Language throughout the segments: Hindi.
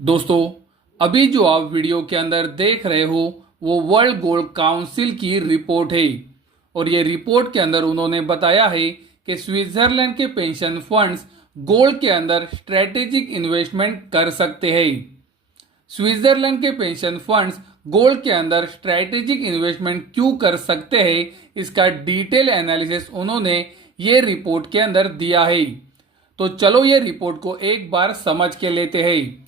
दोस्तों, अभी जो आप वीडियो के अंदर देख रहे हो वो वर्ल्ड गोल्ड काउंसिल की रिपोर्ट है। और ये रिपोर्ट के अंदर उन्होंने बताया है कि स्विट्जरलैंड के पेंशन फंड्स गोल्ड के अंदर स्ट्रेटेजिक इन्वेस्टमेंट कर सकते हैं। स्विट्जरलैंड के पेंशन फंड्स गोल्ड के अंदर स्ट्रेटेजिक इन्वेस्टमेंट क्यों कर सकते हैं, इसका डिटेल एनालिसिस उन्होंने ये रिपोर्ट के अंदर दिया है। तो चलो ये रिपोर्ट को एक बार समझ के लेते हैं।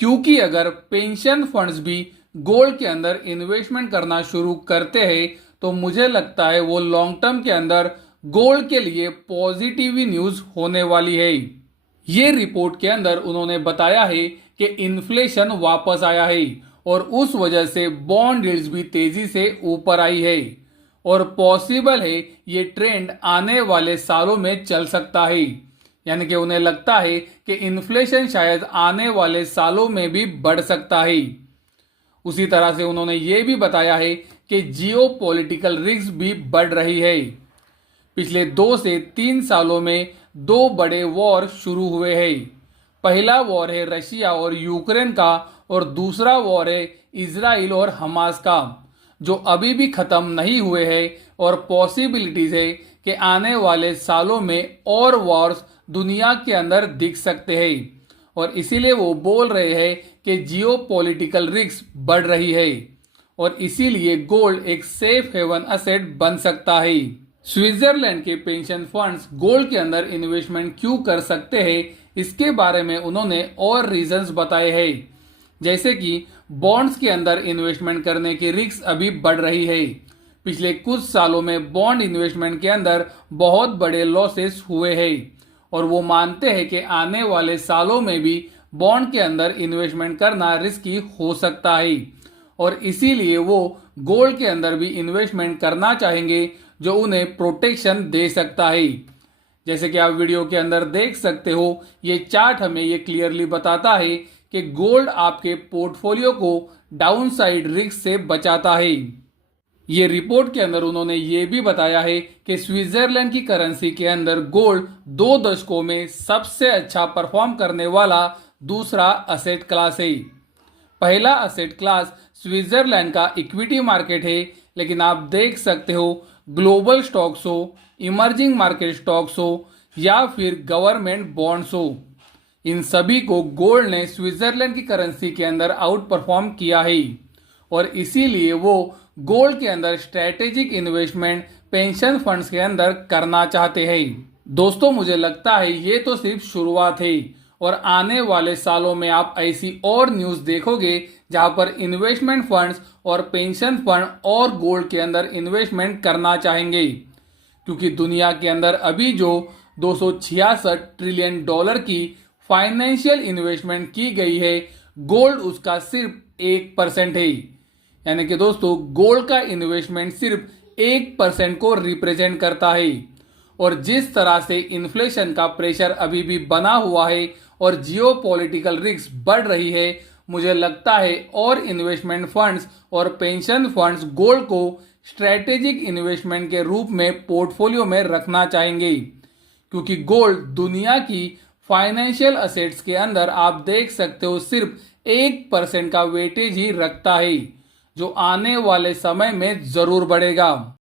क्योंकि अगर पेंशन फंड्स भी गोल्ड के अंदर इन्वेस्टमेंट करना शुरू करते हैं तो मुझे लगता है वो लॉन्ग टर्म के अंदर गोल्ड के लिए पॉजिटिव न्यूज होने वाली है। ये रिपोर्ट के अंदर उन्होंने बताया है कि इन्फ्लेशन वापस आया है और उस वजह से बॉन्ड यील्ड्स भी तेजी से ऊपर आई है और पॉसिबल है ये ट्रेंड आने वाले सालों में चल सकता है। यानी कि उन्हें लगता है कि इन्फ्लेशन शायद आने वाले सालों में भी बढ़ सकता है। उसी तरह से उन्होंने ये भी बताया है कि जियो पॉलिटिकल रिस्क भी बढ़ रही है। पिछले 2 से 3 सालों में 2 बड़े वॉर शुरू हुए हैं। पहला वॉर है रशिया और यूक्रेन का और दूसरा वॉर है इजराइल और हमास का, जो अभी भी खत्म नहीं हुए हैं और पॉसिबिलिटीज है कि आने वाले सालों में और वॉर्स दुनिया के अंदर दिख सकते हैं। और इसीलिए वो बोल रहे हैं कि जियो पॉलिटिकल रिस्क बढ़ रही है और इसीलिए गोल्ड एक सेफ हेवन असेट बन सकता है। स्विट्जरलैंड के पेंशन फंड्स गोल्ड के अंदर इन्वेस्टमेंट क्यों कर सकते हैं, इसके बारे में उन्होंने और रीजंस बताए हैं। जैसे कि बॉन्ड्स के अंदर इन्वेस्टमेंट करने की रिस्क अभी बढ़ रही है। पिछले कुछ सालों में बॉन्ड इन्वेस्टमेंट के अंदर बहुत बड़े लॉसेस हुए हैं और वो मानते हैं कि आने वाले सालों में भी बॉन्ड के अंदर इन्वेस्टमेंट करना रिस्की हो सकता है और इसीलिए वो गोल्ड के अंदर भी इन्वेस्टमेंट करना चाहेंगे जो उन्हें प्रोटेक्शन दे सकता है। जैसे कि आप वीडियो के अंदर देख सकते हो, ये चार्ट हमें ये क्लियरली बताता है कि गोल्ड आपके पोर्टफोलियो को डाउनसाइड रिस्क से बचाता है। ये रिपोर्ट के अंदर उन्होंने ये भी बताया है कि स्विट्जरलैंड की करेंसी के अंदर गोल्ड 2 दशकों में सबसे अच्छा परफॉर्म करने वाला दूसरा असेट क्लास है। पहला असेट क्लास स्विट्जरलैंड का इक्विटी मार्केट है, लेकिन आप देख सकते हो ग्लोबल स्टॉक्स हो, इमर्जिंग मार्केट स्टॉक्स हो या फिर गवर्नमेंट बॉन्ड्स हो, इन सभी को गोल्ड ने स्विट्जरलैंड की करेंसी के अंदर आउट परफॉर्म किया है और इसीलिए वो गोल्ड के अंदर स्ट्रेटेजिक इन्वेस्टमेंट पेंशन फंड्स के अंदर करना चाहते हैं। दोस्तों, मुझे लगता है ये तो सिर्फ शुरुआत है और आने वाले सालों में आप ऐसी और न्यूज देखोगे जहां पर इन्वेस्टमेंट फंड्स और पेंशन फंड और गोल्ड के अंदर इन्वेस्टमेंट करना चाहेंगे, क्योंकि दुनिया के अंदर अभी जो 266 ट्रिलियन डॉलर की फाइनेंशियल इन्वेस्टमेंट की गई है, गोल्ड उसका सिर्फ 1% है। यानी कि दोस्तों, गोल्ड का इन्वेस्टमेंट सिर्फ 1% को रिप्रेजेंट करता है और जिस तरह से इन्फ्लेशन का प्रेशर अभी भी बना हुआ है और जियोपॉलिटिकल रिस्क बढ़ रही है, मुझे लगता है और इन्वेस्टमेंट फंड्स और पेंशन फंड्स गोल्ड को स्ट्रेटेजिक इन्वेस्टमेंट के रूप में पोर्टफोलियो में रखना चाहेंगे, क्योंकि गोल्ड दुनिया की फाइनेंशियल असेट्स के अंदर आप देख सकते हो सिर्फ 1% का वेटेज ही रखता है, जो आने वाले समय में जरूर बढ़ेगा।